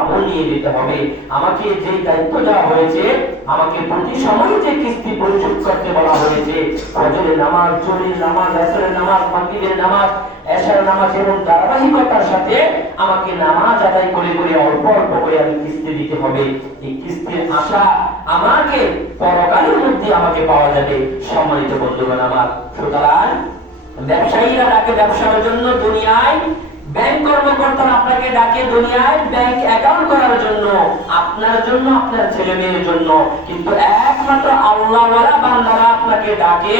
আমল নিয়ে যেতে হবে। আমাকে যে দায়িত্ব দেওয়া হয়েছে, আমাকে প্রতি সময় যে কিস্তি পরিশোধ করতে বলা হয়েছে নামাজ নামাজ, আসরের নামাজ নামাজ, এশার নামাজ এবং ধারাবাহিকতার সাথে আমাকে নামাজ আদায় করে করে, অল্প অল্প করে আমি কিস্তি দিতে হবে। এই কিস্তির আশা আমাকে পরকালের মধ্যে আমাকে পাওয়া যাবে। সম্মানিত বন্ধুগণ আমার, সুতরাং ব্যবসায়ীরা ডাকে ব্যবসার জন্য দুনিয়ায় ব্যাংক কর্মকর্তারা আপনাকে ডাকে দুনিয়ায় ব্যাংক অ্যাকাউন্ট করার জন্য, আপনার জন্য, আপনার ছেলে মেয়ের জন্য। কিন্তু একমাত্র আল্লাহওয়ালা বান্দারা আপনাকে ডাকে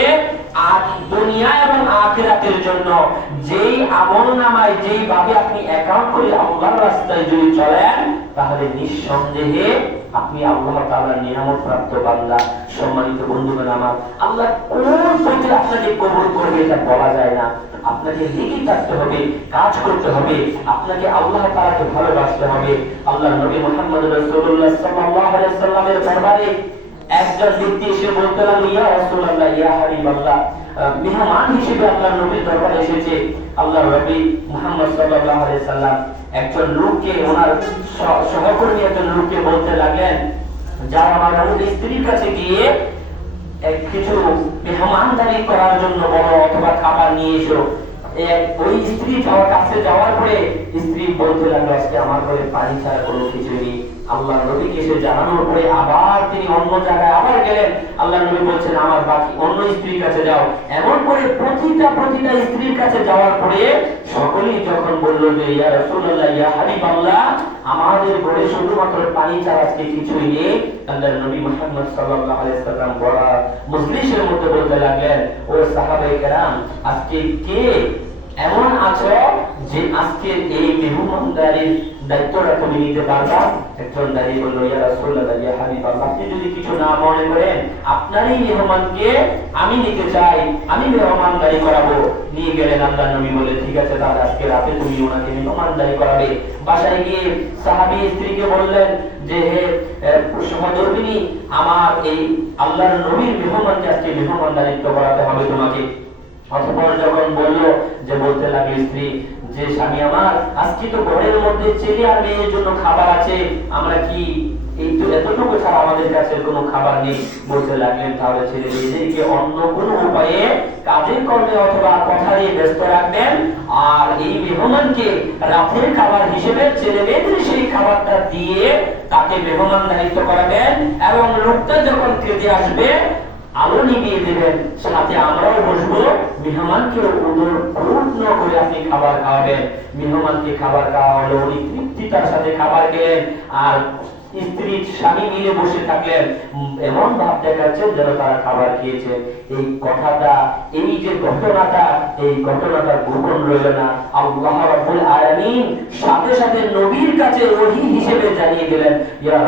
আর দুনিয়া এবং আখিরাতের জন্য। যেই আমল নামায় যেই ভাবে আপনি অ্যাকাউন্ট করে আল্লাহর রাস্তায় যদি চলেন, তাহলে নিঃসন্দেহে আপনি আল্লাহ তাআলার নিয়ামত প্রাপ্ত বান্দা। সম্মানিত বন্ধুগণ আমার, আল্লাহ কোন পথে আপনাকে কবুল করবে এটা বলা যায় না। আপনাকে লেগে থাকতে হবে, কাজ করতে হবে, আপনাকে আল্লাহ তাআলাকে ভালোবাসতে হবে। আল্লাহ নবী মুহাম্মদ আলাইহি সাল্লামের দরবারে একজন ব্যক্তি এসে বলতে লাগল, ইয়া রাসূলুল্লাহ, ইয়া হাবিবাল্লাহ। মেহমান হিসেবে নবীর দরবারে এসেছে। আল্লাহ নবী সাল্লাল্লাহু আলাইহি সাল্লাম একজন লোককে, ওনার সহকর্মী একজন লোককে বলতে লাগলেন স্ত্রীর কাছে গিয়ে কিছু করার জন্য খাবার নিয়ে এসো ওই স্ত্রী কাছে যাওয়ার পরে স্ত্রী বলতে লাগল, আজকে আমার ঘরে পানি ছাড়া কোনো কিছু নেই। আল্লাহ নবীকে এসে জানানোর পরে আবার তিনি অন্য জায়গায় আবার গেলেন। আল্লাহ নবী বলছেন, আমার বাকি অন্য স্ত্রীর কাছে যাও। এমন করে প্রতিটা প্রতিটা স্ত্রীর কাছে যাওয়ার পরে সকলেই যখন বলল যে, ইয়া রাসূলুল্লাহ, ইয়া আমাদের ঘরে শুধুমাত্র পানি ছাড়া আজকে কিছুই নেই। আল্লাহ নবী মুহাম্মদ সাল্লাল্লাহু আলাইহি সাল্লাম বড় মজলিসের মধ্যে বলতে লাগলেন, ও কেরাম, আজকে কে এমন আছো যে আজকে এই মেহমানদারির দায়িত্বটা তুমি নিতে পারবা, একজন দাঁড়িয়ে বলল, ইয়া রাসূলুল্লাহ, ইয়া হাবিবাল্লাহ, আপনি যদি কিছু না মনে করেন আপনারই মেহমানকে আমি নিতে চাই, আমি মেহমানদারি করাবো। নিয়ে গেলেন আল্লাহ নবী বলে ঠিক আছে তাহলে আজকে রাতে তুমি ওনাকে মেহমানদারি করাবে। বাসায় গিয়ে সাহাবী স্ত্রীকে বললেন যে, হে সহধর্মিনী, আমার এই আল্লাহর নবীর মেহমানকে আজকে মেহমানদারিত্ব করাতে হবে তোমাকে। অতঃপর যখন বলল যে বলতে লাগে স্ত্রী, যে স্বামী আমার, আজকে তো ঘরের মধ্যে ছেলে আর মেয়ের জন্য খাবার আছে, আমরা কি এই তো এতটুকু ছাড়া আমাদের কাছে কোনো খাবার নেই? বলতে লাগলেন, তাহলে ছেলে মেয়েদেরকে অন্য কোনো উপায়ে কর্মে অথবা ব্যস্ত রাখবেন। আর এই মেহমানকে রাতের খাবার হিসেবে ছেলে মেয়েদের সেই খাবারটা দিয়ে তাকে মেহমান দায়িত্ব করাবেন। এবং লোকটা যখন খেতে আসবে আলো নিভিয়ে দেবেন, সাথে আমরাও বসবো। মেহমানকে পূর্ণ করে আপনি খাবার খাওয়াবেন। মেহমানকে খাবার খাওয়া হলো উনি তৃপ্তিতার সাথে খাবার খেলেন। আর স্ত্রী স্বামী মিলে বসে থাকলেন। এমন ভাব দেখাচ্ছেন যেন তারা খাবার খেয়েছে। এই কথাটা, এই যে ঘটনাটা, এই ঘটনাটা গোপন রইল না। সাথে সাথে নবীর কাছে হিসেবে জানিয়ে দিলেন, ইয়া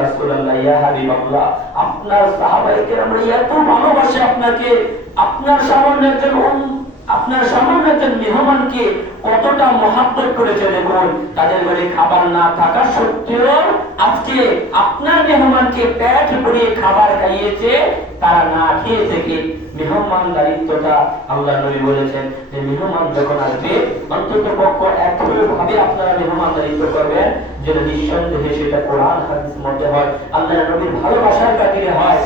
ইয়া আপনার সাহাবায়ে কেরাম এত ভালোবাসে আপনাকে। আপনার সামান্য একজন আপনার সামান্য একজন মেহমানকে কতটা মহাব্বত করেছে দেখুন, তাদের ঘরে খাবার না থাকা সত্ত্বেও আজকে আপনার মেহমানকে পেট ভরিয়ে খাবার খাইয়েছে, তারা না খেয়ে থেকে মেহমান দায়িত্বটা আল্লাহ নবী বলেছেন যে মেহমান যখন আসবে অন্তত পক্ষ একই ভাবে আপনারা মেহমান দায়িত্ব করবেন, যেন নিঃসন্দেহে সেটা কোরআন হাদিস মধ্যে হয়। আল্লাহ নবীর ভালোবাসার কাটিয়ে হয়।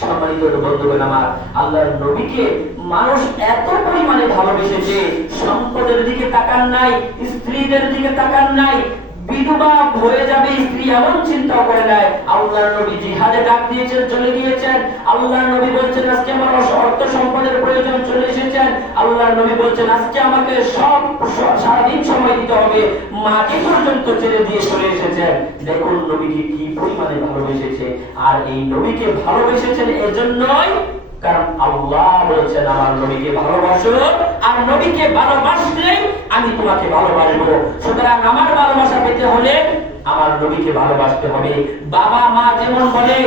সম্মানিত বন্ধুগণ আমার আল্লাহর নবীকে মানুষ এত পরিমাণে ভালোবেসেছে, সম্পদের দিকে তাকান নাই, স্ত্রীদের দিকে তাকান নাই বিধবা হয়ে যাবে, স্ত্রী এমন চিন্তা করে নাই আল্লাহর নবী জিহাদে ডাক দিয়েছেন, চলে গিয়েছেন। আল্লাহর নবী বলছেন, আজকে আমার অর্থ সম্পদের প্রয়োজন চলে এসেছেন। আল্লাহর নবী বলছেন, আজকে আমাকে সব সারাদিন সময় দিতে হবে। মাকে পর্যন্ত ছেড়ে দিয়ে চলে এসেছেন। দেখুন, নবীকে কি পরিমাণে ভালোবেসেছে। আর এই নবীকে ভালোবেসেছেন এজন্যই কারণ আল্লাহ বলেছেন, আমার নবীকে ভালোবাসো, আর নবীকে ভালোবাসলেই আমি তোমাকে ভালোবাসবো সুতরাং আমার ভালোবাসা পেতে হলে আমার নবীকে ভালোবাসতে হবে। বাবা মা যেমন বলে